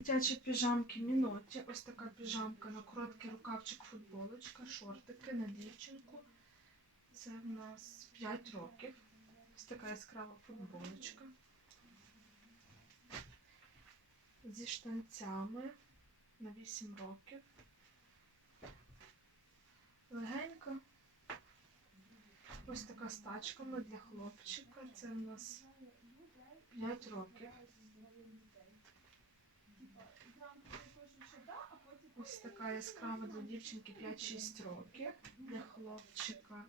Дитячі піжамки Міноті. Ось така піжамка на короткий рукавчик, футболочка, шортики на дівчинку. Це в нас 5 років. Ось така яскрава футболочка. Зі штанцями на 8 років. Легенька. Ось така з тачками для хлопчика. Це в нас 5 років. Ось така яскрава для дівчинки 5-6 років. Для хлопчика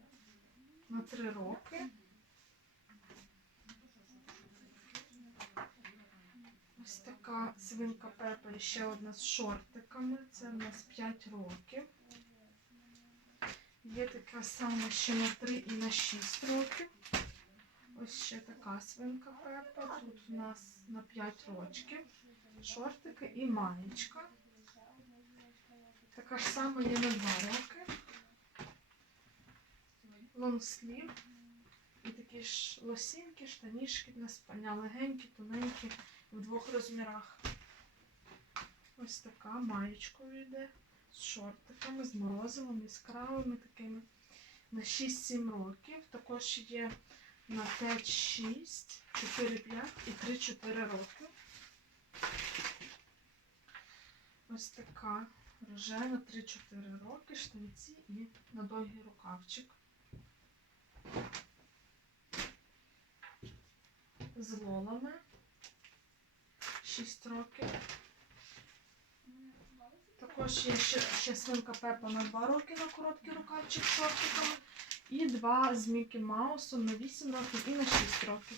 на 3 роки. Ось така свинка Пепа і ще одна з шортиками. Це в нас 5 років. Є така сама ще на 3 і на 6 років. Ось ще така свинка Пепа. Тут у нас на 5 років. Шортики і маєчка. Така ж сама є на 2 роки. Лонгслів. І такі ж лосінки, штанішки для спання. Легенькі, тоненькі, в двох розмірах. Ось така маєчкою йде. З шортиками, з морозивом, яскравими такими. На 6-7 років. Також є на 5-6, 4-5 і 3-4 роки. Ось така рожева 3-4 роки, штанці і на довгий рукавчик. З лолами 6 років. Також є ще, ще свинка Пепа на 2 роки на короткий рукавчик з шортиками. І два з Мікі Маусом на 8 років і на 6 років.